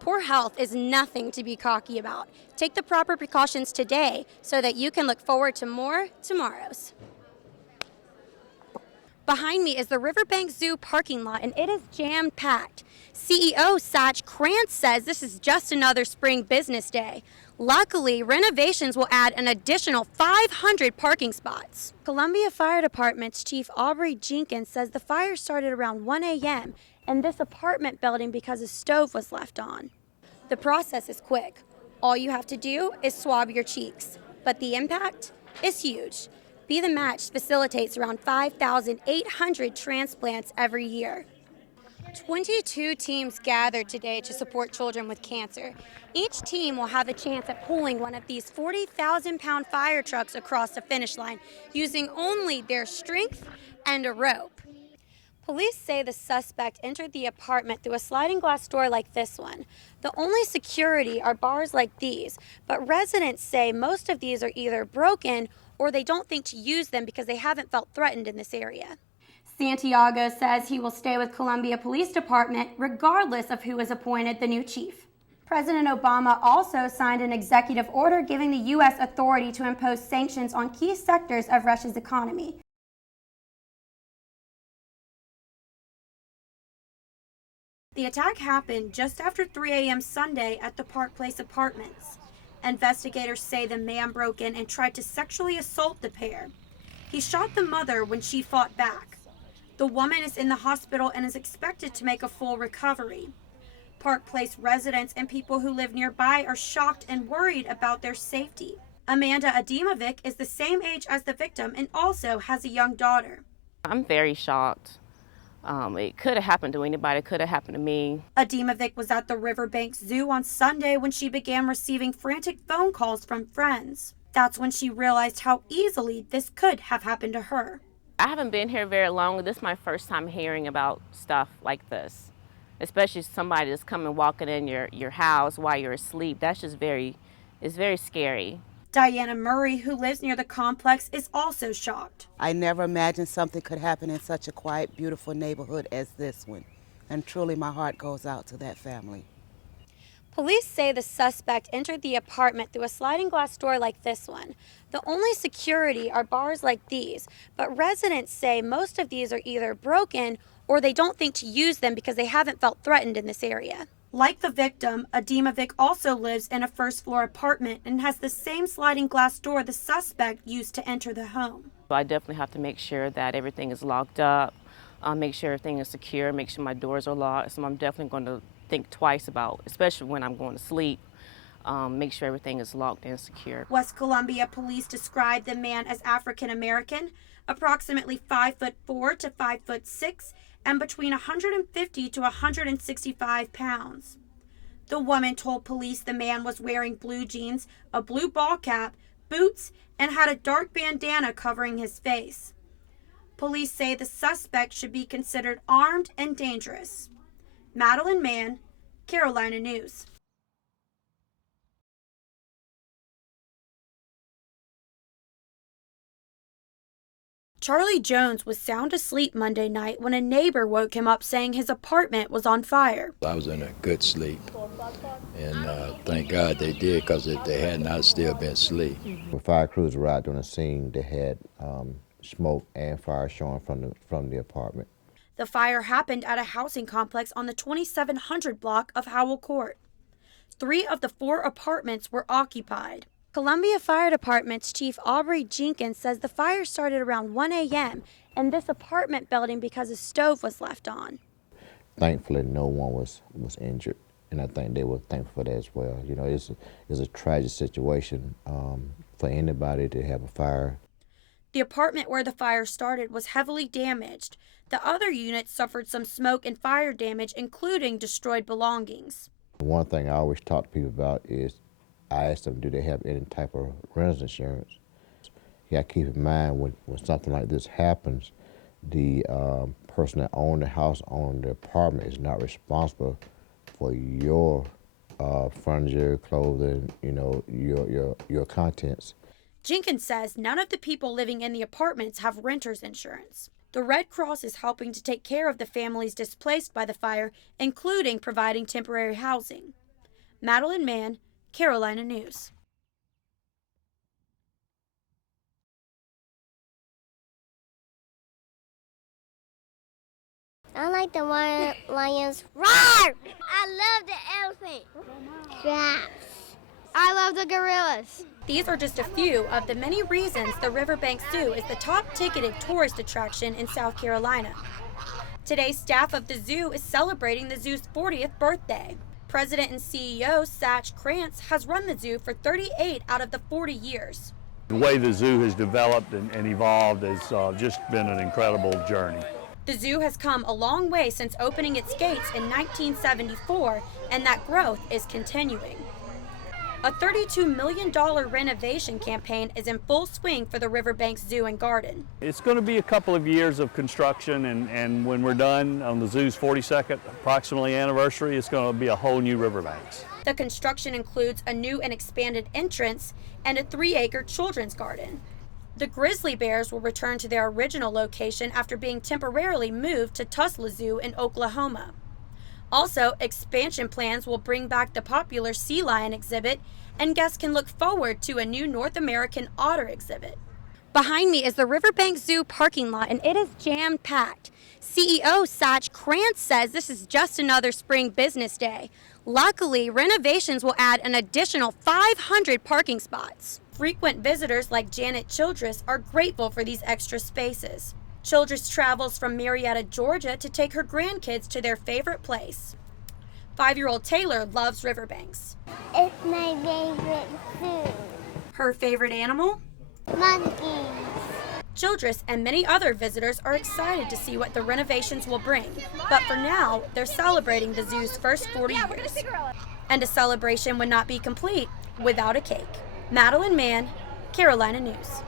Poor health is nothing to be cocky about. Take the proper precautions today so that you can look forward to more tomorrows. Behind me is the Riverbank Zoo parking lot, and it is jam-packed. CEO Satch Krantz says this is just another spring business day. Luckily, renovations will add an additional 500 parking spots. Columbia Fire Department's Chief Aubrey Jenkins says the fire started around 1 a.m. in this apartment building because a stove was left on. The process is quick. All you have to do is swab your cheeks, but the impact is huge. Be the Match facilitates around 5,800 transplants every year. 22 teams gathered today to support children with cancer. Each team will have a chance at pulling one of these 40,000-pound fire trucks across the finish line using only their strength and a rope. Police say the suspect entered the apartment through a sliding glass door like this one. The only security are bars like these, but residents say most of these are either broken or they don't think to use them because they haven't felt threatened in this area. Santiago says he will stay with Columbia Police Department regardless of who is appointed the new chief. President Obama also signed an executive order giving the U.S. authority to impose sanctions on key sectors of Russia's economy. The attack happened just after 3 a.m. Sunday at the Park Place Apartments. Investigators say the man broke in and tried to sexually assault the pair. He shot the mother when she fought back. The woman is in the hospital and is expected to make a full recovery. Park Place residents and people who live nearby are shocked and worried about their safety. Amanda Adimovic is the same age as the victim and also has a young daughter. I'm very shocked. It could have happened to anybody. It could have happened to me. Adimovic was at the Riverbank Zoo on Sunday when she began receiving frantic phone calls from friends. That's when she realized how easily this could have happened to her. I haven't been here very long. This is my first time hearing about stuff like this, especially somebody that's coming walking in your house while you're asleep. That's just it's very scary. Diana Murray, who lives near the complex, is also shocked. I never imagined something could happen in such a quiet, beautiful neighborhood as this one. And truly, my heart goes out to that family. Police say the suspect entered the apartment through a sliding glass door like this one. The only security are bars like these, but residents say most of these are either broken or they don't think to use them because they haven't felt threatened in this area. Like the victim, Adimovic also lives in a first-floor apartment and has the same sliding glass door the suspect used to enter the home. So I definitely have to make sure that everything is locked up, make sure everything is secure, make sure my doors are locked. So I'm definitely going to think twice about, especially when I'm going to sleep, make sure everything is locked and secure. West Columbia police described the man as African American, approximately 5'4" to 5'6", and between 150 to 165 pounds. The woman told police the man was wearing blue jeans, a blue ball cap, boots, and had a dark bandana covering his face. Police say the suspect should be considered armed and dangerous. Madeline Mahon, Carolina News. Charlie Jones was sound asleep Monday night when a neighbor woke him up saying his apartment was on fire. I was in a good sleep, and thank God they did, because if they had not, still been asleep. When fire crews arrived on the scene, they had smoke and fire showing from the apartment. The fire happened at a housing complex on the 2700 block of Howell Court. 3 of the 4 apartments were occupied. Columbia Fire Department's Chief Aubrey Jenkins says the fire started around 1 a.m. in this apartment building because a stove was left on. Thankfully, no one was injured, and I think they were thankful for that as well. You know, it's a tragic situation for anybody to have a fire. The apartment where the fire started was heavily damaged. The other units suffered some smoke and fire damage, including destroyed belongings. One thing I always talk to people about is I ask them, do they have any type of renter's insurance? You got to keep in mind when something like this happens, the person that owned the house, owned the apartment, is not responsible for your furniture, clothing, you know, your contents. Jenkins says none of the people living in the apartments have renter's insurance. The Red Cross is helping to take care of the families displaced by the fire, including providing temporary housing. Madeline Mahon, Carolina News. I like the lions. Roar! I love the elephant. Giraffes. I love the gorillas. These are just a few of the many reasons the Riverbank Zoo is the top ticketed tourist attraction in South Carolina. Today, staff of the zoo is celebrating the zoo's 40th birthday. President and CEO Satch Krantz has run the zoo for 38 out of the 40 years. The way the zoo has developed and evolved has just been an incredible journey. The zoo has come a long way since opening its gates in 1974, and that growth is continuing. A $32 million renovation campaign is in full swing for the Riverbank Zoo and Garden. It's going to be a couple of years of construction, and when we're done on the zoo's 42nd approximately anniversary, it's going to be a whole new Riverbanks. The construction includes a new and expanded entrance and a 3-acre children's garden. The grizzly bears will return to their original location after being temporarily moved to Tulsa Zoo in Oklahoma. Also, expansion plans will bring back the popular sea lion exhibit, and guests can look forward to a new North American otter exhibit. Behind me is the Riverbank Zoo parking lot, and it is jam-packed. CEO Satch Krantz says this is just another spring business day. Luckily, renovations will add an additional 500 parking spots. Frequent visitors like Janet Childress are grateful for these extra spaces. Childress travels from Marietta, Georgia to take her grandkids to their favorite place. 5-year-old Taylor loves riverbanks. It's my favorite food. Her favorite animal? Monkeys. Childress and many other visitors are excited to see what the renovations will bring. But for now, they're celebrating the zoo's first 40 years. And a celebration would not be complete without a cake. Madeline Mahon, Carolina News.